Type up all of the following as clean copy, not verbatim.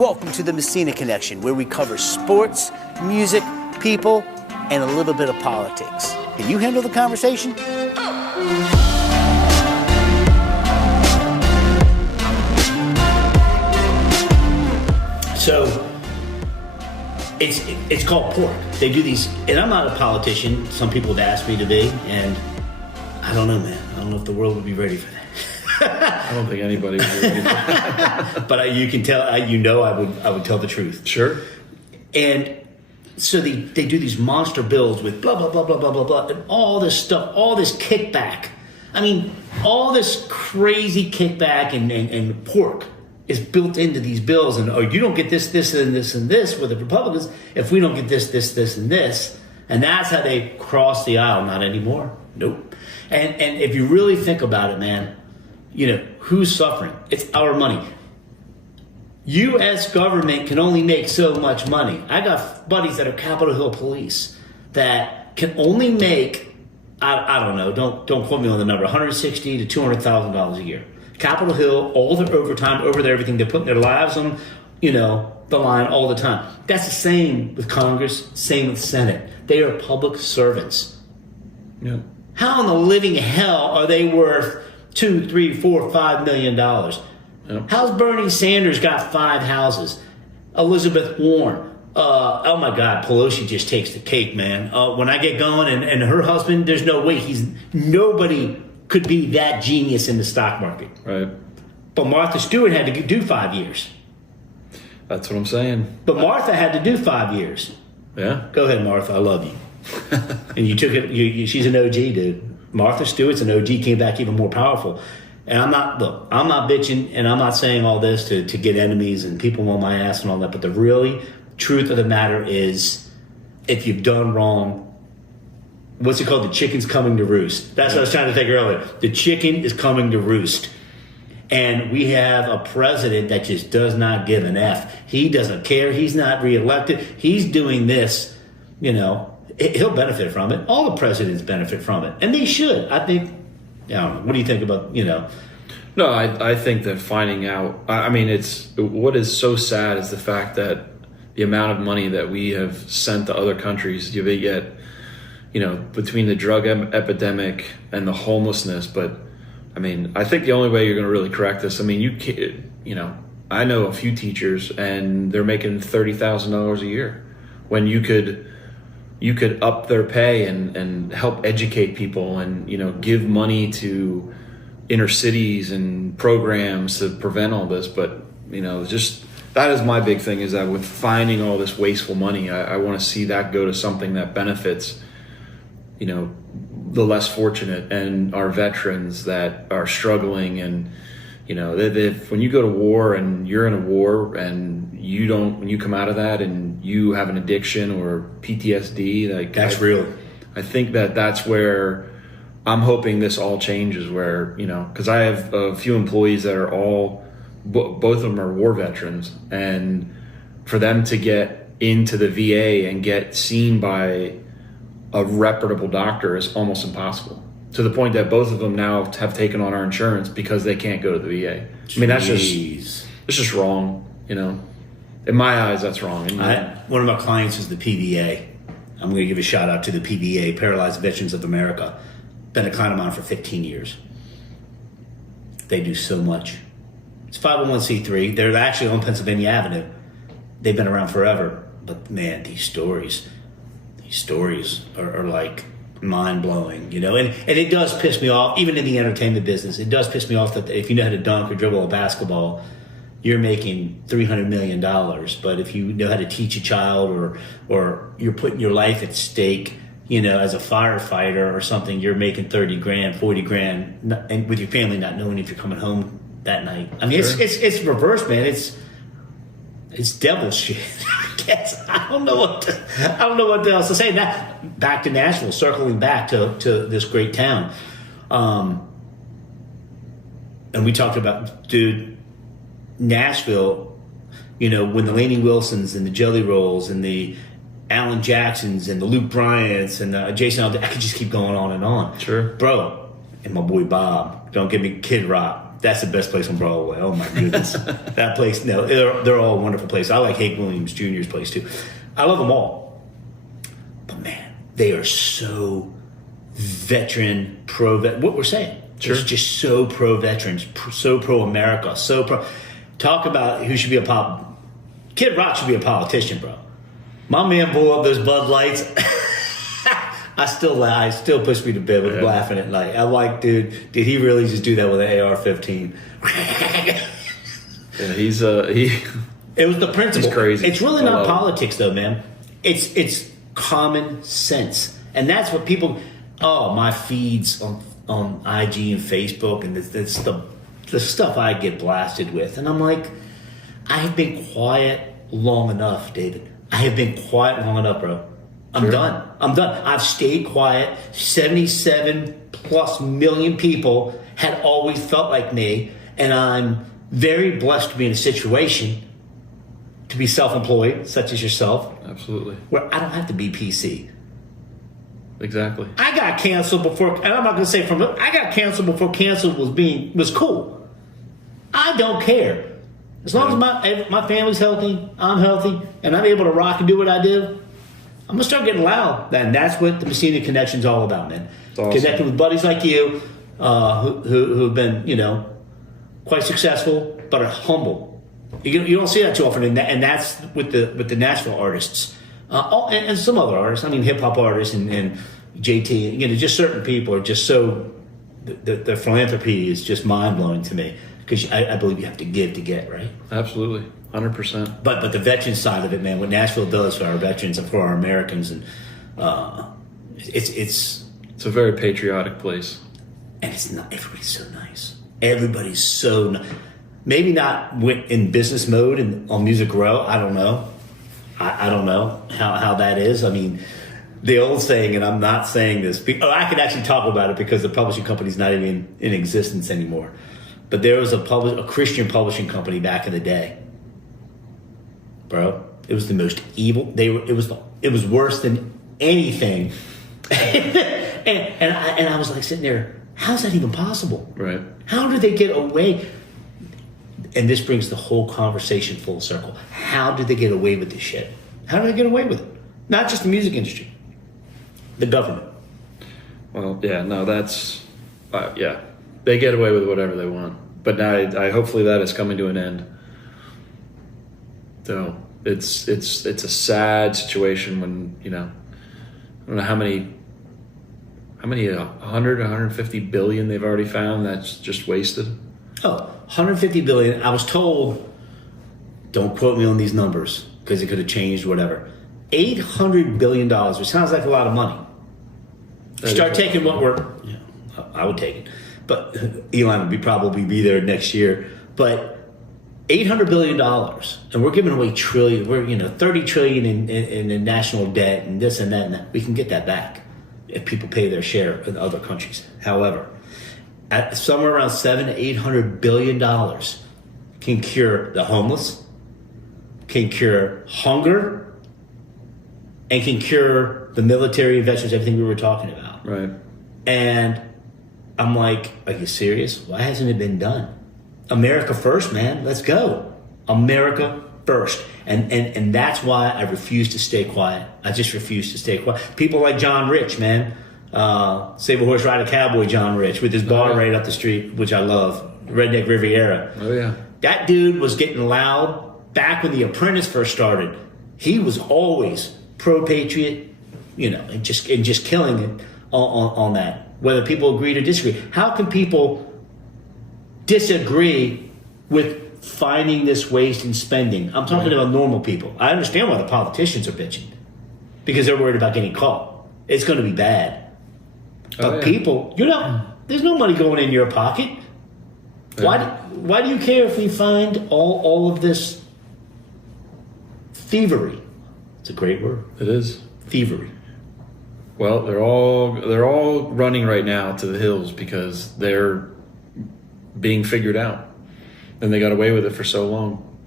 Welcome to the Messina Connection, where we cover sports, music, people, and a little bit of politics. Can you handle the conversation? So, it's called pork. They do these, and I'm not a politician. Some people have asked me to be, and I don't know, man. I don't know if the world would be ready for that. I don't think anybody would do anything. But you can tell, I would tell the truth. Sure. And so they do these monster bills with blah, blah, blah, blah, blah, blah, blah, and all this stuff, all this kickback. I mean, all this crazy kickback and pork is built into these bills. And, oh, you don't get this, this, and this, and this with the Republicans if we don't get this, this, this, and this. And that's how they cross the aisle. Not anymore. Nope. And if you really think about it, man, you know, who's suffering? It's our money. U.S. government can only make so much money. I got buddies that are Capitol Hill police that can only make, I don't know, don't quote me on the number, $160,000 to $200,000 a year. Capitol Hill, all their overtime, over there, everything, they're putting their lives on, you know, the line all the time. That's the same with Congress, same with Senate. They are public servants. Yeah. How in the living hell are they worth $2, $3, $4, $5 million? Yep. How's Bernie Sanders got 5 houses? Elizabeth Warren. Oh my God, Pelosi just takes the cake, man. When I get going, and her husband, there's no way nobody could be that genius in the stock market. Right. But Martha Stewart had to do 5 years. That's what I'm saying. But Martha had to do 5 years. Yeah. Go ahead, Martha. I love you. And you took it. She's an OG, dude. Martha Stewart's an OG, came back even more powerful. And I'm not bitching, and I'm not saying all this to get enemies and people on my ass and all that. But the really truth of the matter is, if you've done wrong, what's it called? The chicken's coming to roost. That's what I was trying to think earlier. The chicken is coming to roost. And we have a president that just does not give an F. He doesn't care. He's not reelected. He's doing this, you know. He'll benefit from it. All the presidents benefit from it. And they should. I think, I don't know. What do you think about, you know? No, I think that finding out, I mean, what is so sad is the fact that the amount of money that we have sent to other countries, yet, you know, between the drug epidemic and the homelessness. But, I mean, I think the only way you're going to really correct this, I mean, you know, I know a few teachers and they're making $30,000 a year when you could up their pay and help educate people and, you know, give money to inner cities and programs to prevent all this. But, you know, just that is my big thing, is that with finding all this wasteful money, I want to see that go to something that benefits, you know, the less fortunate and our veterans that are struggling. And, you know, when you go to war and you're in a war and when you come out of that and you have an addiction or PTSD, like that's real. I think that's where I'm hoping this all changes, where, you know, because I have a few employees that are both of them are war veterans, and for them to get into the VA and get seen by a reputable doctor is almost impossible, to the point that both of them now have taken on our insurance because they can't go to the VA. Jeez. I mean, it's just wrong, you know. In my eyes, that's wrong. One of my clients is the PVA. I'm going to give a shout out to the PVA, Paralyzed Veterans of America. Been a client of mine for 15 years. They do so much. It's 501c3. They're actually on Pennsylvania Avenue. They've been around forever. But man, these stories are like mind-blowing, you know. And it does piss me off, even in the entertainment business. It does piss me off that if you know how to dunk or dribble a basketball, you're making $300 million. But if you know how to teach a child or you're putting your life at stake, you know, as a firefighter or something, you're making 30 grand, 40 grand, and with your family not knowing if you're coming home that night. I mean, sure. It's reverse, man. It's devil shit. I guess I don't know what else to say. Now, back to Nashville, circling back to this great town, and we talked about, dude, Nashville. You know, when the Lainey Wilsons and the Jelly Rolls and the Alan Jacksons and the Luke Bryants and the Jason, I could just keep going on and on. Sure, bro. And my boy Bob. Don't give me Kid Rock. That's the best place on Broadway. Oh my goodness, that place. No, they're all wonderful places. I like Hank Williams Jr.'s place too. I love them all, but man, they are so veteran pro. What we're saying, it's just so pro veterans, so pro America, so pro. Talk about who should be a Kid Rock should be a politician, bro. My man blew up those Bud Lights. I still push me to bed with laughing at night. I'm like, dude, did he really just do that with an AR-15? Yeah, It was the principle. He's crazy. It's really not politics, though, man. It's common sense, and that's what people. Oh, my feeds on IG and Facebook, and this the stuff I get blasted with, and I'm like, I have been quiet long enough, David. I have been quiet long enough, bro. I'm done. I've stayed quiet. 77 plus million people had always felt like me, and I'm very blessed to be in a situation to be self-employed, such as yourself. Absolutely. Where I don't have to be PC. Exactly. I got canceled before, and I'm not going to say I got canceled before canceled was cool. I don't care. As long as my family's healthy, I'm healthy, and I'm able to rock and do what I do, I'm going to start getting loud. And that's what the Messina Connection's all about, man. Awesome. Connecting with buddies like you who've been, quite successful, but are humble. You don't see that too often, and that's with the Nashville artists. And some other artists. I mean, hip-hop artists and JT, just certain people are just so... The philanthropy is just mind-blowing to me. Because I believe you have to give to get, right? Absolutely, 100%. But the veteran side of it, man, what Nashville does for our veterans and for our Americans, and it's a very patriotic place. And it's not. Everybody's so nice. Everybody's so nice. Maybe not in business mode and on Music Row. I don't know. I don't know how that is. I mean, the old saying, and I'm not saying this. I could actually talk about it because the publishing company's not even in existence anymore. But there was a Christian publishing company back in the day, bro. It was the most evil. It was worse than anything. and I was like sitting there. How's that even possible? Right. How did they get away? And this brings the whole conversation full circle. How did they get away with this shit? How did they get away with it? Not just the music industry, the government. Well, yeah, no, that's yeah. They get away with whatever they want, but now I hopefully that is coming to an end. So it's a sad situation when I don't know how many 100, 150 billion they've already found that's just wasted. Oh, 150 billion. I was told, don't quote me on these numbers because it could have changed, whatever. $800 billion, which sounds like a lot of money. Start taking what I would take it. But Elon would probably be there next year. But $800 billion, and we're giving away trillion. We're $30 trillion in national debt and this and that and that. We can get that back if people pay their share in other countries. However, at somewhere around $700-800 billion can cure the homeless, can cure hunger, and can cure the military and veterans. Everything we were talking about. Right. And I'm like, are you serious? Why hasn't it been done? America first, man. Let's go. America first. And that's why I refuse to stay quiet. I just refuse to stay quiet. People like John Rich, man. Save a Horse, Ride a Cowboy John Rich with his bar right up the street, which I love. Redneck Riviera. Oh, yeah. That dude was getting loud back when The Apprentice first started. He was always pro-patriot, and just killing it on that. Whether people agree or disagree. How can people disagree with finding this waste and spending? I'm talking about normal people. I understand why the politicians are bitching. Because they're worried about getting caught. It's going to be bad. But people, there's no money going in your pocket. Yeah. Why do you care if we find all of this thievery? It's a great word. It is. Thievery. Well, they're all running right now to the hills because they're being figured out, and they got away with it for so long.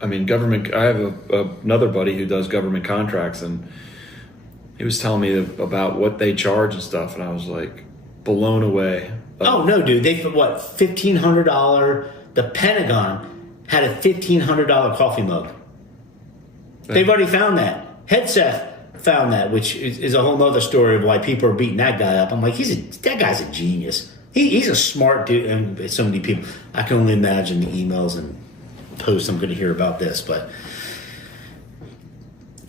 I mean, government. I have another buddy who does government contracts, and he was telling me about what they charge and stuff, and I was like blown away Oh no, dude! They what $1,500. The Pentagon had a $1,500 coffee mug. They've already found that. Headset found that, which is a whole other story of why people are beating that guy up. I'm like, that guy's a genius. He's a smart dude, and so many people. I can only imagine the emails and posts I'm going to hear about this, but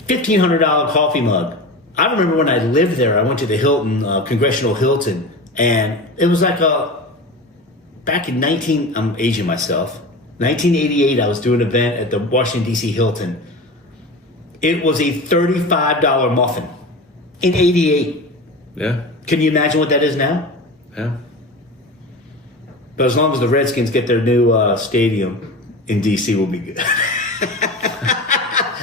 $1,500 coffee mug. I remember when I lived there, I went to the Hilton, Congressional Hilton, and it was like back in I'm aging myself, 1988, I was doing an event at the Washington, D.C. Hilton. It was a $35 muffin in 88. Yeah. Can you imagine what that is now? Yeah. But as long as the Redskins get their new stadium in D.C., we'll be good.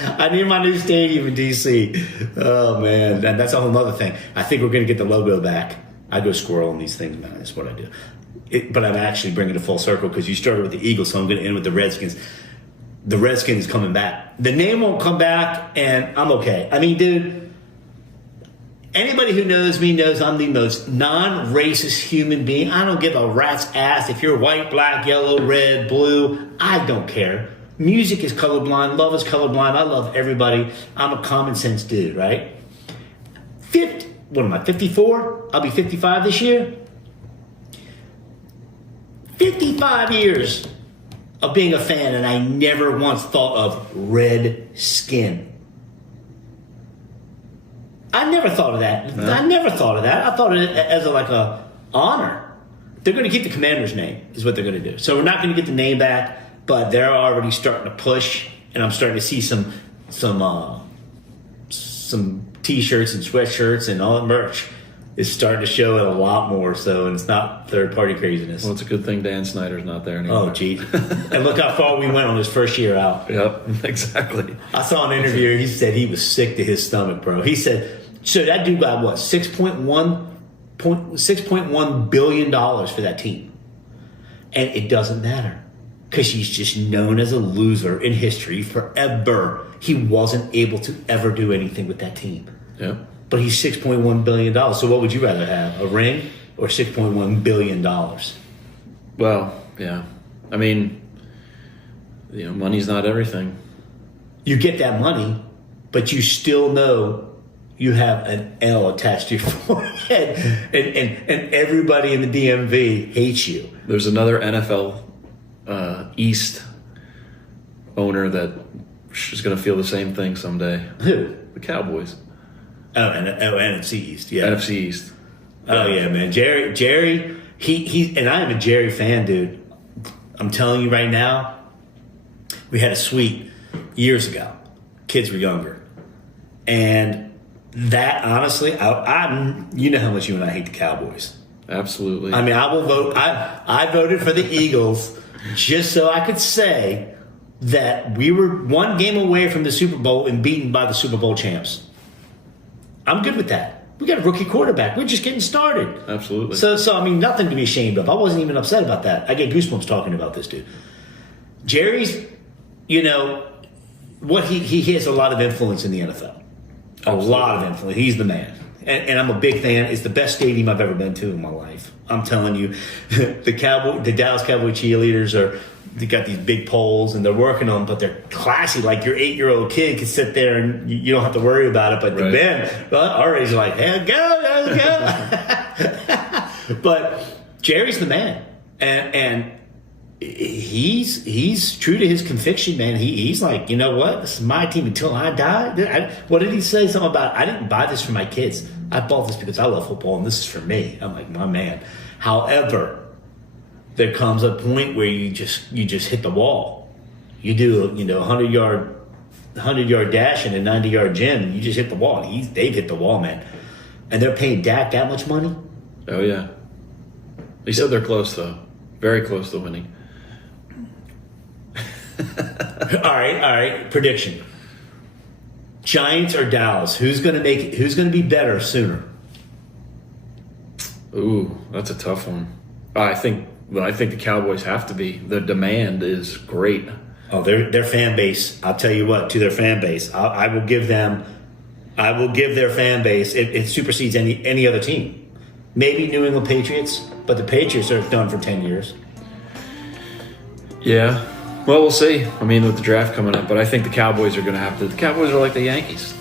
I need my new stadium in D.C. Oh, man. And that's a whole other thing. I think we're going to get the logo back. I go squirrel on these things, man. That's what I do. But I'm actually bringing it full circle because you started with the Eagles, so I'm going to end with the Redskins. The Redskins coming back. The name won't come back, and I'm okay. I mean, dude, anybody who knows me knows I'm the most non-racist human being. I don't give a rat's ass if you're white, black, yellow, red, blue. I don't care. Music is colorblind. Love is colorblind. I love everybody. I'm a common sense dude, right? What am I, 54? I'll be 55 this year. 55 years of being a fan, and I never once thought of red skin. I never thought of that. No. I never thought of that. I thought of it as a honor. They're going to keep the Commander's name, is what they're going to do. So we're not going to get the name back, but they're already starting to push, and I'm starting to see some T-shirts and sweatshirts and all that merch is starting to show it a lot more so, and it's not third-party craziness. Well, it's a good thing Dan Snyder's not there anymore. Oh, gee. And look how far we went on his first year out. Yep, exactly. I saw an interview. He said he was sick to his stomach, bro. He said, so that dude got what, $6.1 billion for that team. And it doesn't matter because he's just known as a loser in history forever. He wasn't able to ever do anything with that team. Yep. But he's $6.1 billion. So what would you rather have, a ring or $6.1 billion? Well, yeah. I mean, money's not everything. You get that money, but you still know you have an L attached to your forehead, and everybody in the DMV hates you. There's another NFL East owner that is going to feel the same thing someday. Who? The Cowboys. NFC East, yeah. NFC East. Oh yeah, man. Jerry, he and I am a Jerry fan, dude. I'm telling you right now, we had a suite years ago. Kids were younger. And that honestly, you know how much you and I hate the Cowboys. Absolutely. I mean, I will vote. I voted for the Eagles just so I could say that we were one game away from the Super Bowl and beaten by the Super Bowl champs. I'm good with that. We got a rookie quarterback. We're just getting started. Absolutely. So I mean, nothing to be ashamed of. I wasn't even upset about that. I get goosebumps talking about this dude. Jerry's, what he has a lot of influence in the NFL. Absolutely. A lot of influence. He's the man. And I'm a big fan. It's the best stadium I've ever been to in my life. I'm telling you, the Dallas Cowboy cheerleaders they got these big poles and they're working on them, but they're classy. Like your 8-year-old kid can sit there and you don't have to worry about it. But right. The men, our age, are like, hey, go. But Jerry's the man, and he's true to his conviction, man. He's like, you know what? This is my team until I die. What did he say? Something about, I didn't buy this for my kids. I bought this because I love football, and this is for me. I'm like, my man. However, there comes a point where you just hit the wall. You do a 100-yard dash and a 90-yard gym, and you just hit the wall. They've hit the wall, man. And they're paying Dak that much money? Oh, yeah. He said they're close, though. Very close to winning. All right. Prediction. Giants or Dallas? Who's going to make it? Who's going to be better sooner? Ooh, that's a tough one. I think the Cowboys have to be. The demand is great. Oh, their fan base. I'll tell you what. To their fan base, I will give their fan base. It supersedes any other team. Maybe New England Patriots, but the Patriots are done for 10 years. Yeah. Well, we'll see. I mean, with the draft coming up, but I think the Cowboys are going to have to. The Cowboys are like the Yankees.